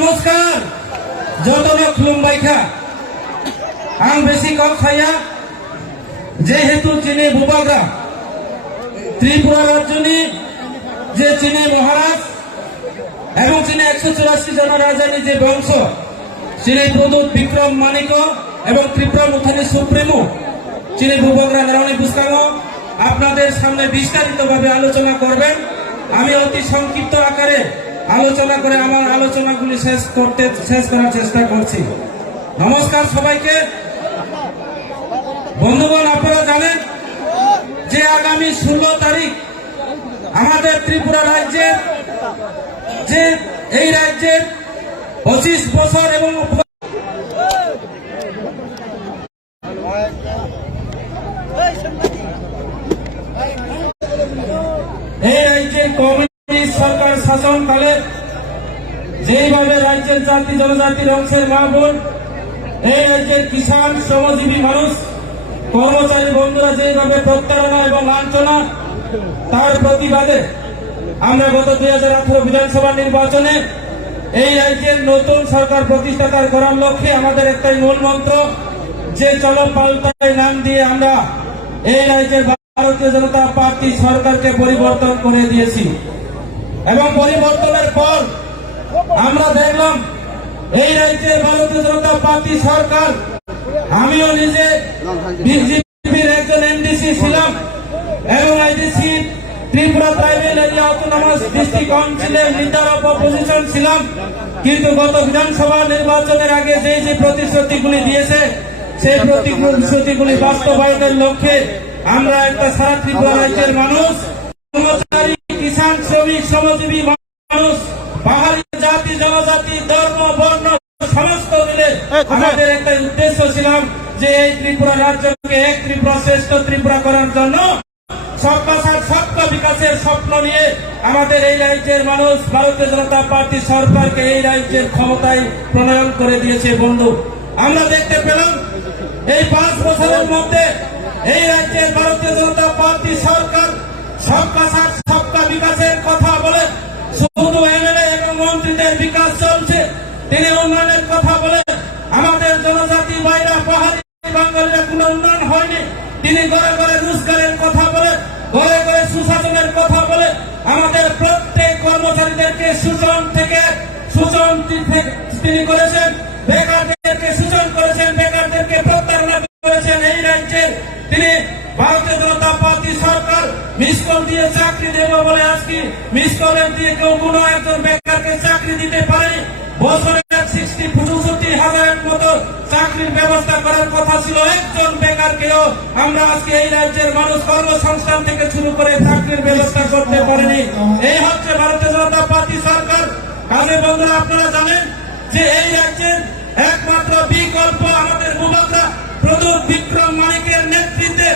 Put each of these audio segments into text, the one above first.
नमस्कार जतन खुलुमबायखा आं बेसि कम खाया जेहेतु चिनी भूभाग्रा त्रिपुरा राज्यनि जे चिनी महाराज एवं चिनी 184 जन राजानि जे वंश चिनी प्रदूत विक्रम मानिक एवं त्रिपुरा मुथानी सुप्रीमो चिनी भूभाग्रा नारायणी बुस्कांगो आपनादेर सामने विस्तारितभावे आलोचना करबेन। आमी अति संक्षिप्त आकारे आलोचना करे आमार आलोचनागुली शेष करार चेष्टा करছি। नमस्कार सबाइके। बंधुगण आपनारा जानेन जे आगामी 16 तारीख आमादेर त्रिपुरा राज्येर जे এই রাজ্যের 25 বছর এবং এই রাজ্যের কমিউনিস্ট সরকার শাসনকালে যেভাবে রাজ্যের জাতি জনজাতির অংশের মা বোন এই রাজ্যের কিষাণ শ্রমজীবী মানুষ কর্মচারী বন্ধুরা যেভাবে প্রতারণা এবং লাঞ্ছনা তার প্রতিবাদে আমরা গত 2018 বিধানসভা নির্বাচনে এই রাজ্যের নতুন সরকার প্রতিষ্ঠা করার লক্ষ্যে আমাদের একটাই মূল মন্ত্র যে চলো পাল্টাই নাম দিয়ে আমরা এই রাজ্যের ভারতীয় জনতা পার্টি সরকারকে পরিবর্তন করে দিয়েছি এবং পরিবর্তনের পর আমরা দেখলাম এই রাজ্যের ভারতীয় জনতা পার্টি সরকার আমিও নিজে বিজেপির একজন এমডিসি ছিলাম এবং IDC Tripura tribal area autonomous district কাউন্সিলের লিডার অফ অপোজিশন ছিলাম। কিন্তু গত বিধানসভা নির্বাচনের আগে যে প্রতিশ্রুতিগুলি দিয়েছে সেই প্রতিশ্রুতিগুলি বাস্তবায়নের লক্ষ্যে আমরা একটা সারা ত্রিপুরা রাজ্যের মানুষ কর্মচারী কিষাণ শ্রমিক শ্রমজীবী মানুষ পাহাড়ি জাতি জনজাতি ধর্ম বর্ণ সমস্ত মিলে আমাদের একটা উদ্দেশ্য ছিলাম যে এই ত্রিপুরা রাজ্যকে এক ত্রিপুরা শ্রেষ্ঠ ত্রিপুরা করার জন্য सबका साथ सबका विकासेर स्वप्न निये आमादेर এই রাজ্যের মানুষ ভারতীয় জনতা পার্টি সরকারকে এই রাজ্যের ক্ষমতায় প্রণয়ন করে দিয়েছে। বন্ধু আমরা দেখতে পেলাম এই 5 বছরের মধ্যে এই রাজ্যের ভারতীয় জনতা পার্টি সরকার सबका साथ सबका विकासेर কথা বলে শুধু এমএলএ এবং মন্ত্রীদের বিকাশ চলছে, তিনি উন্নয়নের কথা বলে আমাদের জনজাতি ভাইরা পাহাড়ি বাঙালিরা কোনো উন্নয়ন হয়নি। তিনি ঘরে ঘরে রোজগারের কথা বলে ঘরে ঘরে সুশাসনের কথা বলে আমাদের প্রত্যেক কর্মচারীদেরকে শোষণ থেকে তিনি করেছেন, বেকারদেরকে শোষণ করেছেন, বেকারদেরকে প্রতারণা করেছেন। এই রাজ্যের তিনি ভারতীয় জনতা পার্টি সরকার মিস কল দিয়ে চাকরি দেব বলে আজকে মিস কলের দিয়ে কেউ কোনো একজন বেকারকে চাকরি দিতে পারেনি। বছরে 65,000 মতো চাকরির ব্যবস্থা করার কথা ছিল, একজন বেকারকেও আমরা আজকে এই রাজ্যের মানুষ কর্মসংস্থান থেকে শুরু করে চাকরির ব্যবস্থা করতে পারেনি। এই হচ্ছে ভারতীয় জনতা পার্টি সরকার। কাজে বন্ধুরা আপনারা জানেন যে এই রাজ্যের একমাত্র বিকল্প আমাদের ভূভাগ্রা প্রদূত বিক্রম মানিকের নেতৃত্বে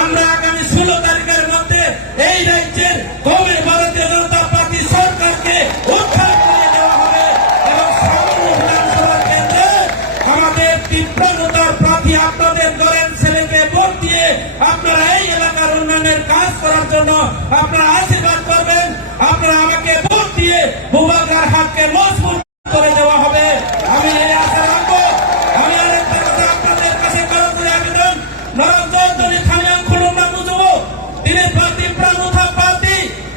আমরা আগামী 16 তারিখের মধ্যে এই রাজ্যের কমে ভারতীয় জনতা পার্টি সরকারকে উদ্ধার করে দেওয়া হবে এবং সামনে বিধানসভা কেন্দ্রে আমাদের তীব্রতার প্রার্থী আপনাদের দলের ছেলেকে ভোট দিয়ে আপনারা এই এলাকার উন্নয়নের কাজ করার জন্য আপনারা আশীর্বাদ করবেন। আপনারা আমাকে ভোট দিয়ে ভূভাগ্রার হাতকে মজবুত করে দেওয়া হবে। আমি এই আশা রাখবো। আমি আরেকটা কথা আপনাদের কাছে করে আবেদন নরঞ্জনী খানিয়াং খুলুম না বুঝবো তিনি ত্রিপুরা মুথা পার্টি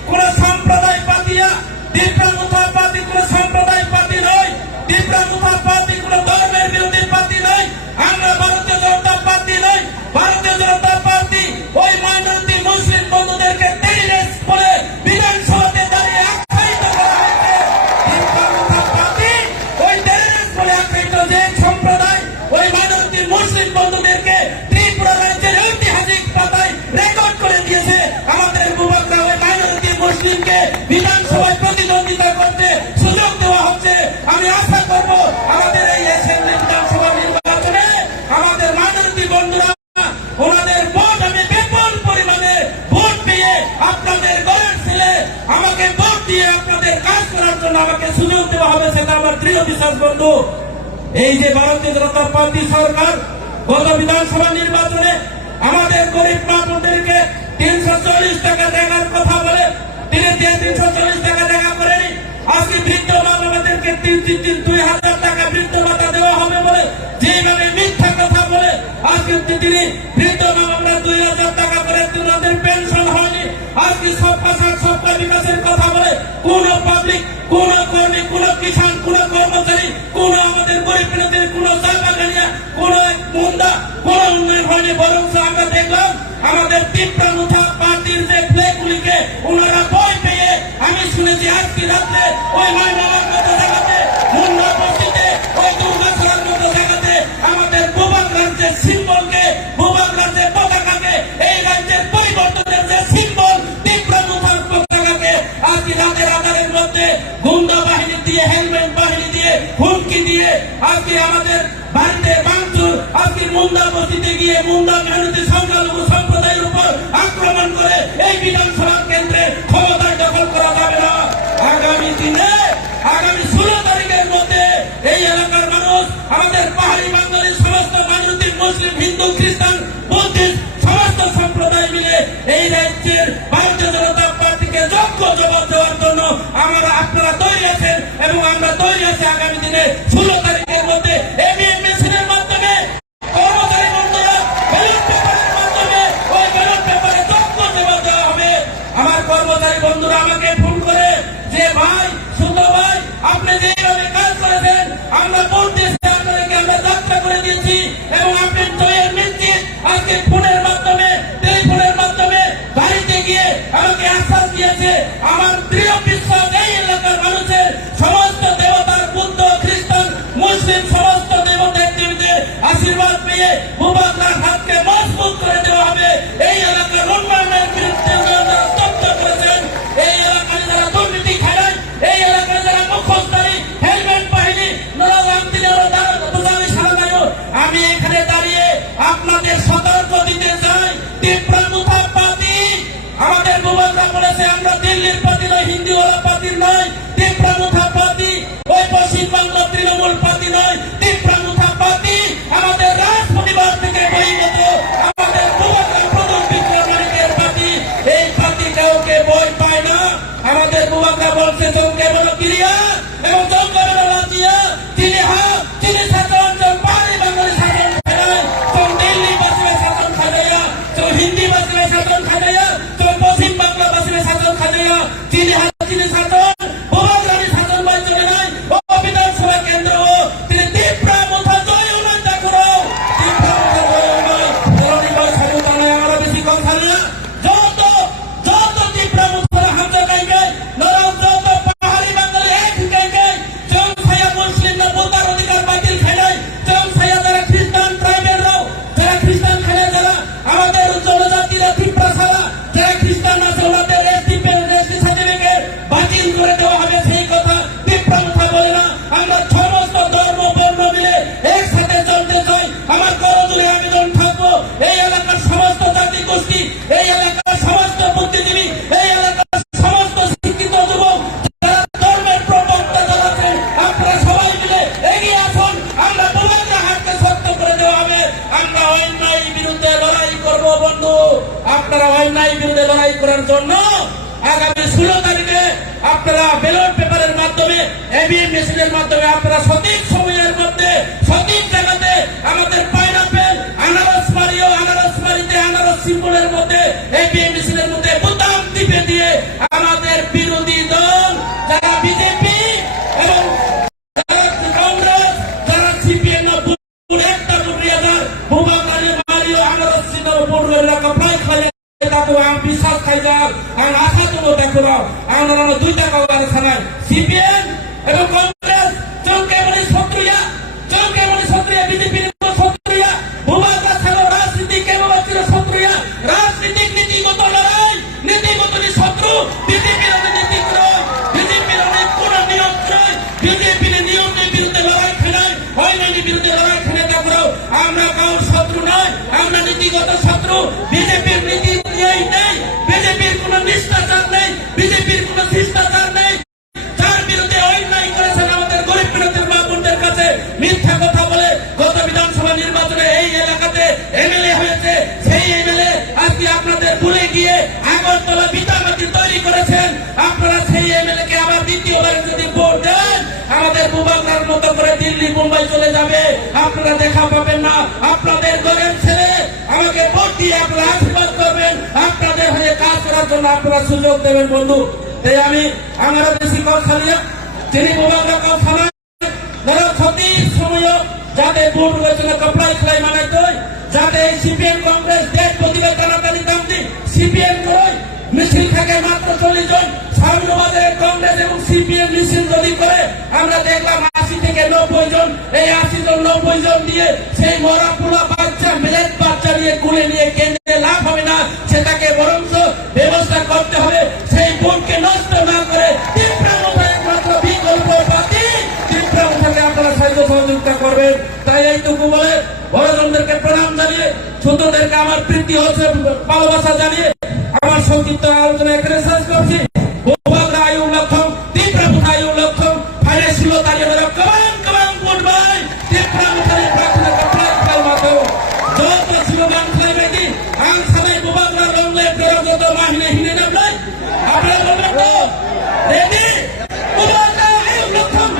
কোন সম্প্রদায় পার্টিয়া ত্রিপুরা মুথা পার্টি কোন সম্প্রদায় পার্টি নয়, ত্রিপুরা মুথা পার্টি কোন ধর্মের বিরোধী পার্টি নয়। আমরা ভারতীয় জনতা পার্টি নয়, ভারতীয় জনতা পার্টি ওই মাইনরিটি মুসলিম বন্ধুদেরকে টেররিস্ট বলে বিধানসভাতে দাঁড়িয়ে আখ্যায়িত করা হয়েছে। ত্রিপুরা মুথা পার্টি ওই টেররিস্ট বলে আখ্যায়িত যে সম্প্রদায় ওই মাইনরিটি মুসলিম বন্ধুদেরকে ত্রিপুরা রাজ্যের ঐতিহাসিক পাতায় রেকর্ড করে দিয়েছে। আমাদের ভূভাগ্রা ওই মাইনরিটি মুসলিমকে বিধানসভায় প্রতিদ্বন্দ্বিতা করতে সুযোগ দেওয়া হচ্ছে। আমি আশা করব আমাদের এই অ্যাসেম্বলি বিধানসভা নির্বাচনে আমাদের মাইনরিটি বন্ধুরা ওনাদের ভোট আমি বিপুল পরিমাণে ভোট পেয়ে আপনাদের দলের ছেলে আমাকে ভোট দিয়ে আপনাদের কাজ করার জন্য আমাকে সুযোগ দেওয়া হবে, সেটা আমার দৃঢ় বিশ্বাস। বন্ধু এই যে ভারতীয় জনতা পার্টি সরকার গত বিধানসভা নির্বাচনে আমাদের গরিব মা বোনদেরকে 340 টাকা দেওয়ার কথা বলে তিনি 340 টাকা দেখা করেনি। আজকে বৃদ্ধ মা বোনদেরকে 2000 টাকা বৃদ্ধ ভাতা দেওয়া হবে বলে যেভাবে মিথ্যা কথা বলে আজকে তিনি বৃদ্ধ আমরা 2000 টাকা করে তাদের পেনশন হয়নি। আজকে সবকা সাথ সবকা বিকাশের কথা বলে কোন পাবলিক, কোন কর্মী, কোন কিষাণ, কোন কর্মচারী, কোন আমাদের গরিব মেয়েদের, কোন জায়গাগানিয়া, কোন মুন্দা, কোন উন্নয়ন হয়নি। বরং আমরা দেখলাম আমাদের তীব্রামুথা পার্টির যে প্লেগুলিকে ওনারা ভয় পেয়ে, আমি শুনেছি আজকে রাত্রে ওই মাইমার মতো জায়গাতে, মুন্না বস্তিতে, ওই দুর্গাছড়ার মতো জায়গাতে আমাদের ভূভাগ রাজ্যের সিম্বলকে, ভূভাগ রাজ্যের পতাকাকে, এই রাজ্যের পরিবর্তনের যে সিম্বল তীব্রামুথার পতাকাকে আজকে রাতের আধারের মধ্যে গুন্ডা বাহিনী দিয়ে, হেলমেট বাহিনী দিয়ে, হুমকি দিয়ে আজকে আমাদের বাড়িতে ভাঙচুর, আজকে মুন্ডা বস্তিতে গিয়ে মুন্ডা মেহনতি সংখ্যালঘু সম্প্রদায়ের উপর আক্রমণ করে এই বিধানসভা কেন্দ্রে ক্ষমতায় দখল করা যাবে না। আগামী দিনে, আগামী 16 তারিখের মধ্যে এই এলাকার মানুষ, আমাদের পাহাড়ি বাঙালি সমস্ত মাইনরিটি, মুসলিম, হিন্দু, খ্রিস্টান, বুদ্ধিস্ট সমস্ত সম্প্রদায় মিলে এই রাজ্যের ভারতীয় জনতা পার্টিকে যোগ্য জবাব দেওয়ার জন্য আপনারা তৈরি আছেন এবং আমরা তৈরি আছি। আগামী দিনে 16 তারিখের মধ্যে এমএসএর মাধ্যমে কর্মচারী বন্ধুরা ব্যালট পেপারের মাধ্যমে ওই ব্যালট পেপারে যোগ্য জবাব দেওয়া হবে। আমার কর্মচারী বন্ধুরা আমাকে ফোন করে যে ভাই, সুতো ভাই, আপনি যেভাবে কাজ করেছেন আমরা বলতে আপনাদেরকে আমরা যাত্রা করে দিয়েছি এবং আপনি জয়ের নিশ্চিত আজকে ফোনের মাধ্যমে, টেলিফোনের মাধ্যমে বাড়িতে গিয়ে আমাকে আশ্বাস দিয়েছে। আমার দৃঢ় বিশ্বাস এই এলাকার মানুষের সমস্ত দেবতার, বুদ্ধ, খ্রিস্টান, মুসলিম সমস্ত দেবদেবীদের আশীর্বাদ পেয়ে মুবারকার হাতকে মজবুত করে দেওয়া হবে। এই এলাকার উন্নয়নের বিরুদ্ধে যারা স্তব্ধ করেছেন, এই এলাকায় যারা দুর্নীতি খেলায়, এই এলাকায় যারা মুখোশধারী হেলমেট বাহিনী আমি এখানে দাঁড়িয়ে আপনাদের সতর্ক দিতে চাই। তীব্রামুথা পার্টি আমাদের মুবারকা বলেছে আমরা দিল্লির পার্টি নয়, হিন্দিওয়ালা পার্টির নয়। তীব্রামুথা পার্টি ওই পশ্চিম বাংলা তৃণমূল পার্টি নয়। তীব্রামুথা পার্টি আমাদের রাজ পরিবার থেকে বহির্গত, আমাদের মুবারকা প্রদূর বিক্রম মালিকের পার্টি। এই পার্টি কাউকে ভয় পায় না। আমাদের মুবারকা বলছে চৌকে বলো ক্রিয়া এবং চৌকে বলো লাচিয়া, তিনি তিনি শাসন, পাহাড়ি বাঙালি শাসন খায়, দিল্লি বাসীর শাসন খায়, হিন্দি বাসীর শাসন খায়, পশ্চিম বাংলা বাসীর শাসন খায়, তিনি তিনি শাসন ভূভাগরানী শাসন বাই চলে নাই। ও বিধানসভা কেন্দ্র তিনি তীব্রামুথা জয় নয়, দেখো তীব্রামুথা জয় নয়, স্বাধীনতা নয়। আমরা বেশি কথা না, যত যত তীব্রামুথার হামজা গাইবে, নরম যত পাহাড়ি বাঙালি এক গাইবে, চৌসায়া মুসলিম না ভোটার অধিকার বাতিল খেলায়, চৌসায়া যারা খ্রিস্টান ট্রাইবেলরাও, যারা খ্রিস্টান খেলে, যারা আমাদের জনজাতিরা তীব্রাশালা, যারা খ্রিস্টান আছে ওনাদের এসটি সার্টিফিকেট বাতিল করে দেওয়া হবে। সেই কথা তীব্রামুথা বলে না। আমরা সমস্ত ধর্ম বর্ণ মিলে একসাথে চলতে চাই। আমার করজোড়ে আবেদন থাকবো, এই এলাকার সমস্ত জাতি গোষ্ঠী, এই এলাকার সমস্ত বুদ্ধিজীবী, এই এলাকার সমস্ত শিক্ষিত যুবক, যারা ধর্মের প্রবক্তা যারা আছেন, আপনারা সবাই মিলে এগিয়ে আসুন। আমরা মুবারকা হাতকে শক্ত করে দেওয়া হবে। আমরা অন্যায় বিরুদ্ধে লড়াই করব বন্ধু। আপনারা অন্যায় বিরুদ্ধে লড়াই করার জন্য আগামী 16 তারিখে আপনারা ব্যালট পেপারের মাধ্যমে, ইভিএম মেশিনের মাধ্যমে আপনারা সঠিক সময়ের মধ্যে, সঠিক জায়গাতে আমাদের পাইনাপেল আনারসবাড়িও, আনারসবাড়িতে আনারস সিম্বলের মধ্যে, ইভিএম মেশিনের মধ্যে বোতাম টিপে দিয়ে আমাদের বিরোধী দল যারা বিজেপি এবং যারা কংগ্রেস, যারা সিপিএম একটা দুর্নিয়াদার ভূভাগরানী বাড়িও আনারস সিম্বল পড়লো এলাকা প্রায় খাই বিশ্বাস খাই যাও আর আশা তো দেখো আমরা 2 টাকা ছাড়াই সিপিএম এবং কংগ্রেস চৌকে বলি শত্রুয়া, চৌকে বলি শত্রুয়া, বিজেপির শত্রুয়া, ভূভাগা ছাড়াও রাজনীতি কেবল ছিল শত্রুয়া। রাজনীতিক নীতিগত লড়াই, নীতিগত শত্রু বিজেপির নীতি করো, বিজেপির অনেক কোন নিয়ম নয়, বিজেপির নিয়মের বিরুদ্ধে লড়াই খেলায়, অন্যায়ের বিরুদ্ধে লড়াই খেলে দেখো আমরা কারোর শত্রু নয়, আমরা নীতিগত শত্রু। বিজেপির নীতি নেই, বিজেপির কোন নিষ্ঠাচার নেই, বিজেপির কোন শিষ্টাচার নেই। যার বিরুদ্ধে অন্যায় করেছেন আমাদের গরিব বিরোধী মা বোনদের কাছে মিথ্যা কথা বলে গত বিধানসভা নির্বাচনে এই এলাকাতে এমএলএ হয়েছে, সেই এমএলএ আজকে আপনাদের ভুলে গিয়ে আগরতলা ভিটামাটি তৈরি করেছেন। আপনারা সেই এমএলএ কে আবার দ্বিতীয়বার যদি ভোট দেন আমাদের আপনারা দেখা পাবেন না। আপনাদের দলের ছেলে আমাকে ভোট দিয়ে আপনারা আশীর্বাদ করবেন, আপনাদের হয়ে কাজ করার জন্য আপনারা সুযোগ দেবেন বন্ধু। তাই আমি আমরা বেশি কথা নিয়ে যিনি বোবাগরা কথা নয় যারা সঠিক সময় যাতে ভোট রয়েছে কপড়াই খেলাই মানাইতে হয়, যাতে সিপিএম কংগ্রেস দেশ প্রতিবাদ টানাটানি দামটি সিপিএম নয় মিছিল থাকে মাত্র 40 জন, সামনাবাজারের কংগ্রেস এবং সিপিএম মিছিল যদি করে আমরা দেখলাম 80 থেকে 90 জন। এই 80 জন 90 জন দিয়ে সেই মরা পোলা বাচ্চা মিলেট বাচ্চা নিয়ে কুলে নিয়ে কেন্দ্রে লাভ হবে না, সেটাকে বরঞ্চ ব্যবস্থা করতে হবে। সেই ভোটকে নষ্ট না করে একমাত্র বিকল্প পার্টি আপনারা সাহায্য সহযোগিতা করবেন। তাই এইটুকু বলে বড়জনদেরকে প্রণাম জানিয়ে ছোটদেরকে আমার প্রীতি হচ্ছে ভালোবাসা জানিয়ে আমার সংক্ষিপ্ত আলোচনা এখানে শেষ করছি। বোবাগরা আয়ু লক্ষণ তীব্র আয়ু লক্ষণ ফাইলে ছিল তারিখ কমান কমান ফুটবল তীব্র মুখারে প্রার্থনা কপ্লাই খেল মাথো যত শিবগান খাইবে কি আং সবাই বোবাগরা রংলে প্রয়োগত মাহিনে হিনে নামলাই আপনারা বলবেন তো রেডি? বোবাগরা আয়ু লক্ষণ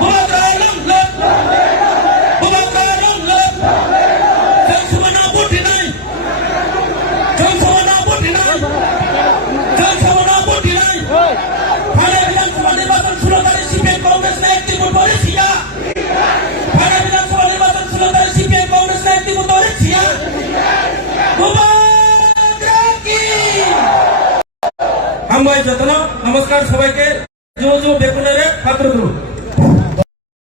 বোবাগরা আয়ু লক্ষণ বোবাগরা আয়ু লক্ষণ জনসভা ভোটই নাই, জনসভা ভোটই নাই, জনসভা ভোটই নাই। ফাইলে বিধানসভা নির্বাচন 16 তারিখ সিপিএম কংগ্রেস না একটি ভোট করেছিয়া, ফাইলে বিধানসভা নির্বাচন 16 তারিখ সিপিএম কংগ্রেস না একটি ভোট করেছিয়া। বোবাগরা কি হামবাই যত্ন। নমস্কার সবাইকে। যুব যুব বেকুনের ছাত্র